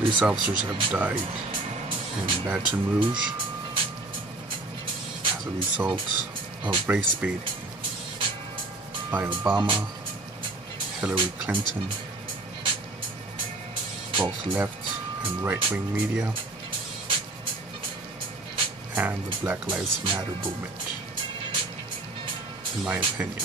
Police officers have died in Baton Rouge as a result of race baiting by Obama, Hillary Clinton, both left and right-wing media, and the Black Lives Matter movement, in my opinion.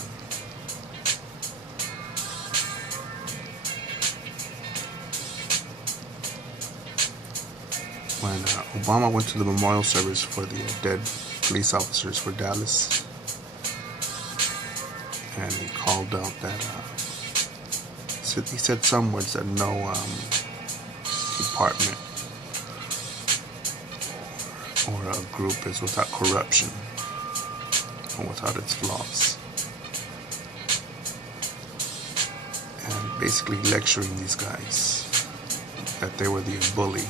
When Obama went to the memorial service for the dead police officers for Dallas, and he called out that he said some words that no department or a group is without corruption or without its flaws, and basically lecturing these guys that they were the bully.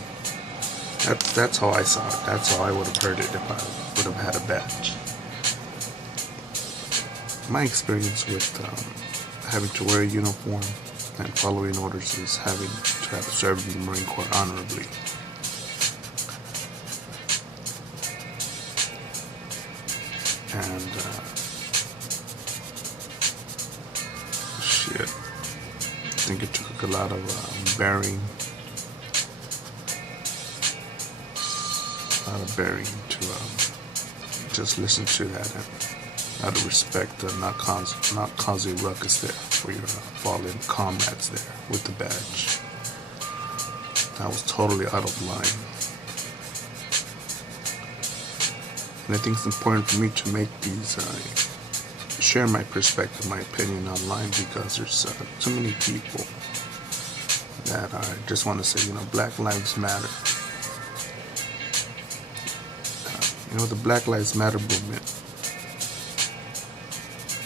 That's how I saw it. That's how I would have heard it if I would have had a badge. My experience with having to wear a uniform and following orders is having to have served in the Marine Corps honorably. And shit, I think it took a lot of bearing to just listen to that and out of respect and not cause a ruckus there for your fallen comrades there with the badge. That was totally out of line. And I think it's important for me to make these, share my perspective, my opinion online, because there's too many people that just want to say, Black Lives Matter. The Black Lives Matter movement,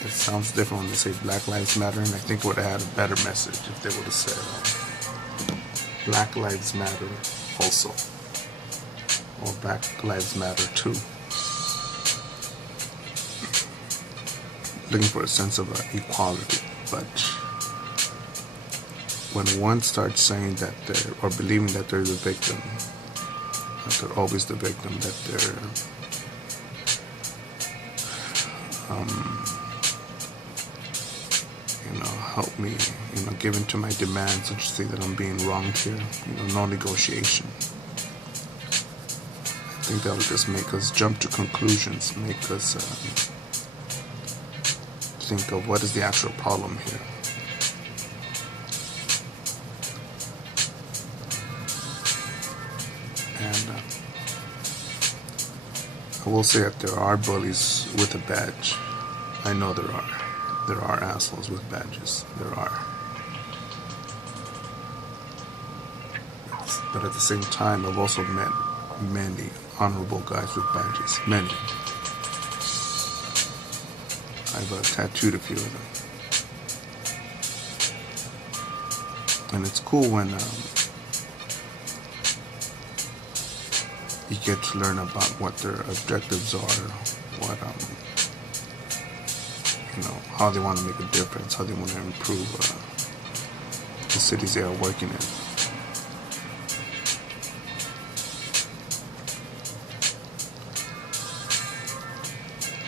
it sounds different when they say Black Lives Matter, and I think it would have had a better message if they would have said Black Lives Matter also, or Black Lives Matter too. Looking for a sense of equality, but when one starts saying that or believing that they're the victim, that they're always the victim, that they're help me, give in to my demands and say that I'm being wronged here, no negotiation. I think that'll just make us jump to conclusions, make us think of what is the actual problem here. And I will say that there are bullies with a badge. I know there are. There are assholes with badges. There are. But at the same time, I've also met many honorable guys with badges. Many. I've tattooed a few of them. And it's cool when you get to learn about what their objectives are, what how they want to make a difference, how they want to improve the cities they are working in.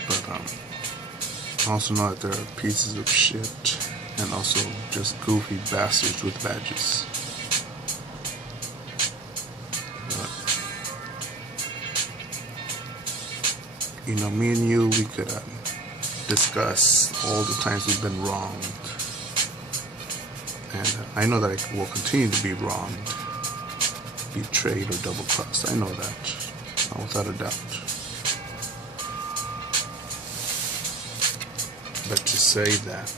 But I also know that there are pieces of shit and also just goofy bastards with badges. But, me and you, we could discuss all the times we've been wronged, and I know that I will continue to be wronged, betrayed, or double-crossed. I know that, without a doubt. But to say that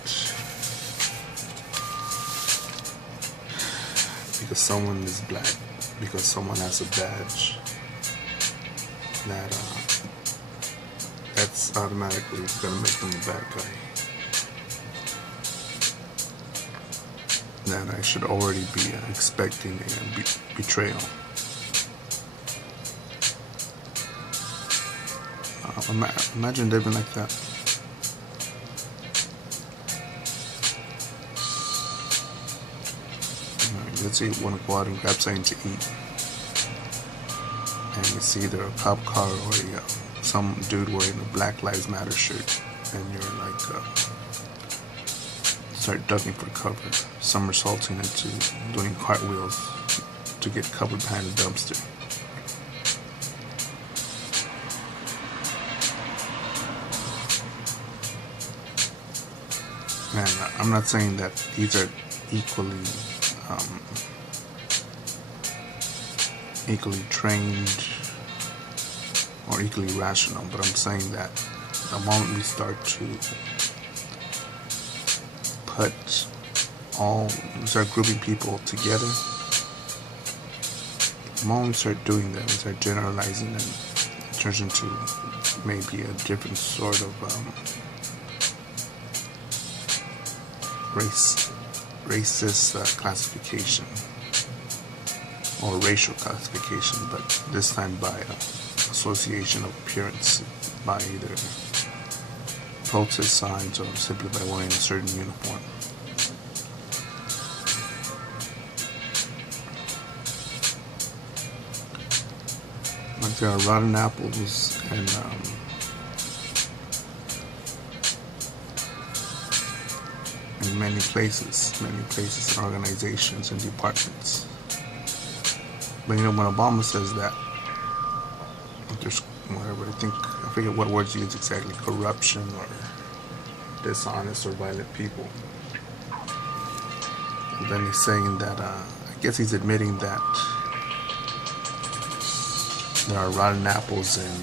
because someone is black, because someone has a badge, that's automatically going to make them a bad guy. That I should already be expecting a betrayal. Imagine living like that. let's say you want to go out and grab something to eat, and you see either a cop car or some dude wearing a Black Lives Matter shirt, and you're like, start ducking for cover, somersaulting into doing cartwheels to get covered behind a dumpster. And I'm not saying that these are equally trained or equally rational, but I'm saying that the moment we start to start grouping people together, the moment we start doing that, we start generalizing, and it turns into maybe a different sort of racist classification or racial classification, but this time by association of appearance, by either protest signs or simply by wearing a certain uniform. Like there are rotten apples and in many places and organizations and departments. But when Obama says that there's whatever, I forget what words he used exactly, corruption or dishonest or violent people. And then he's saying that, I guess he's admitting that there are rotten apples in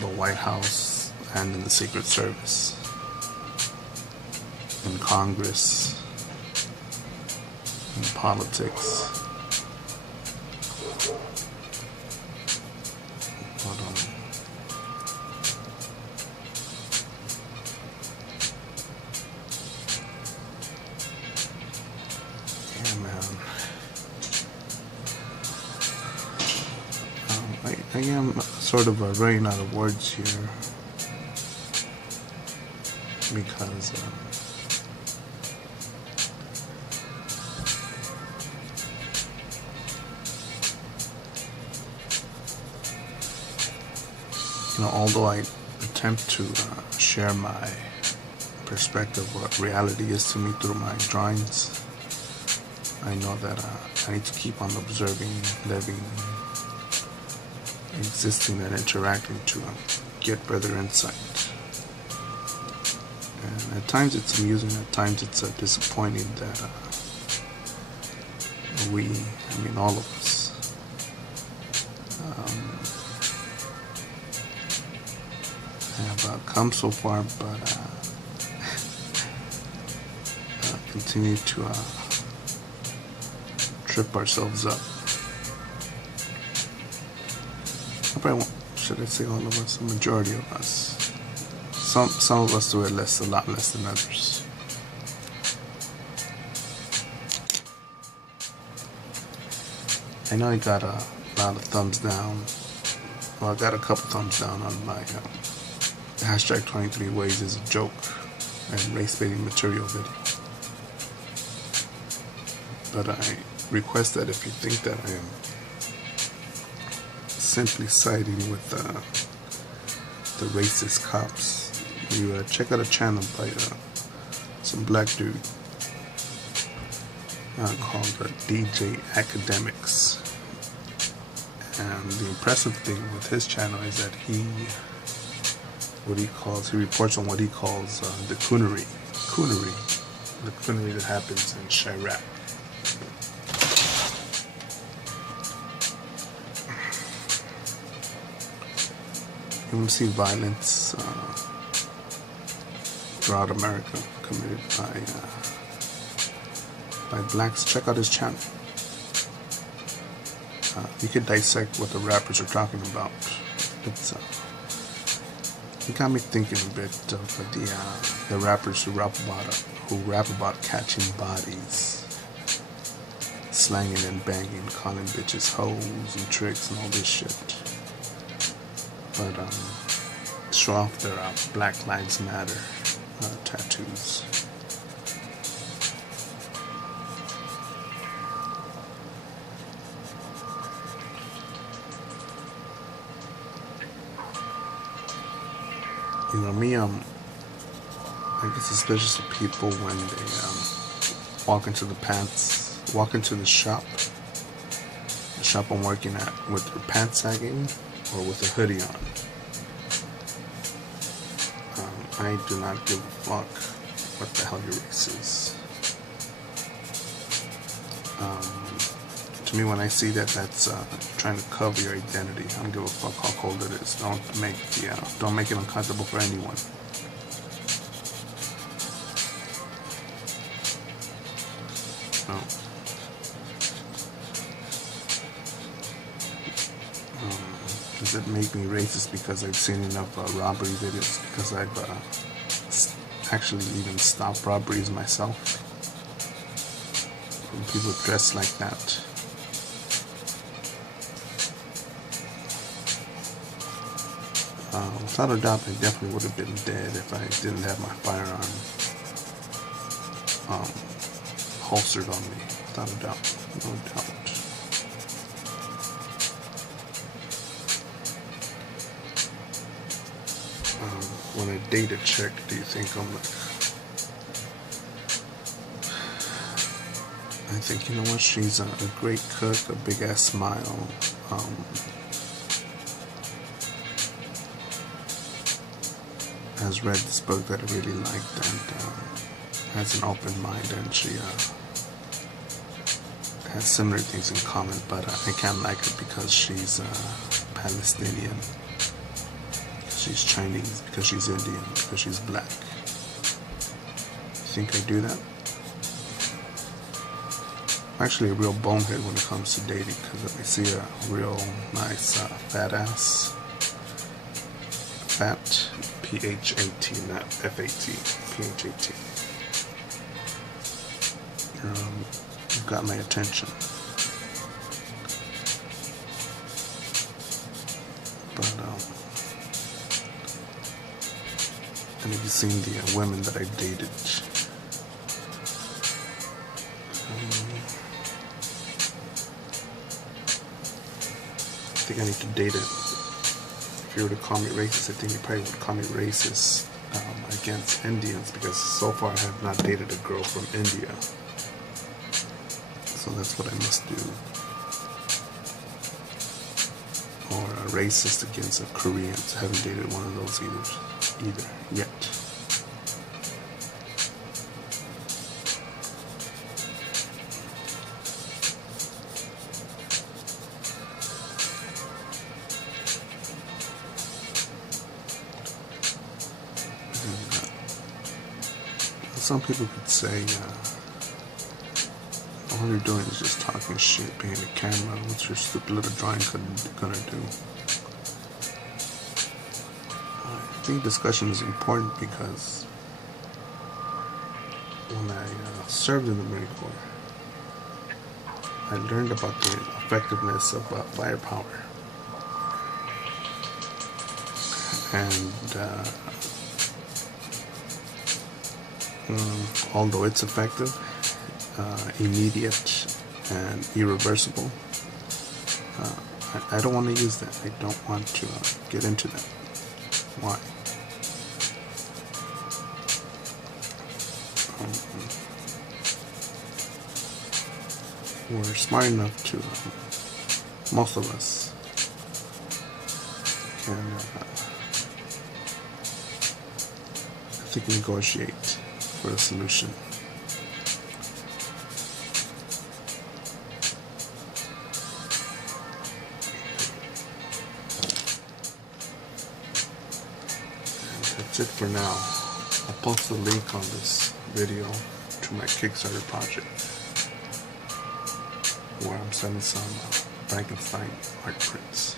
the White House and in the Secret Service, in Congress, in politics. I am sort of running out of words here because although I attempt to share my perspective of what reality is to me through my drawings, I know that I need to keep on observing, living, existing, and interacting to get further insight. And at times it's amusing, at times it's disappointing that all of us, have come so far, but continue to trip ourselves up. Should I say all of us? The majority of us. Some of us do it a lot less than others. I know I got a lot of thumbs down. Well, I got a couple thumbs down on my hashtag 23 ways is a joke and race-baiting material video. But I request that if you think that I am simply siding with the racist cops, you check out a channel by some black dude called DJ Academics. And the impressive thing with his channel is that he reports on what he calls the coonery that happens in Chirac. You will see violence throughout America committed by blacks. Check out his channel. You can dissect what the rappers are talking about. It got me thinking a bit of the rappers who rap about catching bodies, slanging and banging, calling bitches hoes and tricks and all this shit. But show off their Black Lives Matter tattoos. You know, me, I get suspicious of people when they walk into the shop I'm working at, with their pants sagging or with a hoodie on. I do not give a fuck what the hell your race is. To me, when I see that, that's trying to cover your identity. I don't give a fuck how cold it is. Don't make it uncomfortable for anyone. No. Does it make me racist because I've seen enough robbery videos? Because I've actually even stopped robberies myself from people dressed like that. Without a doubt, I definitely would have been dead if I didn't have my firearm holstered on me. Without a doubt, no doubt. When I date a chick, do you think I'm like... I think, you know what, she's a great cook, a big ass smile, has read this book that I really liked, and has an open mind, and she has similar things in common, but I can't like her because she's Palestinian, because she's Chinese, because she's Indian, because she's black. You think I do that? I'm actually a real bonehead when it comes to dating, because if I see a real nice fat ass, fat, P-H-A-T, not F-A-T, P-H-A-T. You've got my attention. But, and have you seen the women that I've dated? I think I need to date it. If you were to call me racist, I think you probably would call me racist against Indians, because so far I have not dated a girl from India. So that's what I must do. Or a racist against a Koreans. I haven't dated one of those either yet. Some people could say, all you're doing is just talking shit, being a camera. What's your stupid little drawing gonna do? I think discussion is important because when I served in the Marine Corps, I learned about the effectiveness of firepower. And although it's effective, immediate, and irreversible, I don't want to use that. I don't want to get into that. Why? We're smart enough to, most of us can, I think, negotiate for a solution. That's it for now. I'll post the link on this video to my Kickstarter project, where I'm selling some Frankenstein art prints.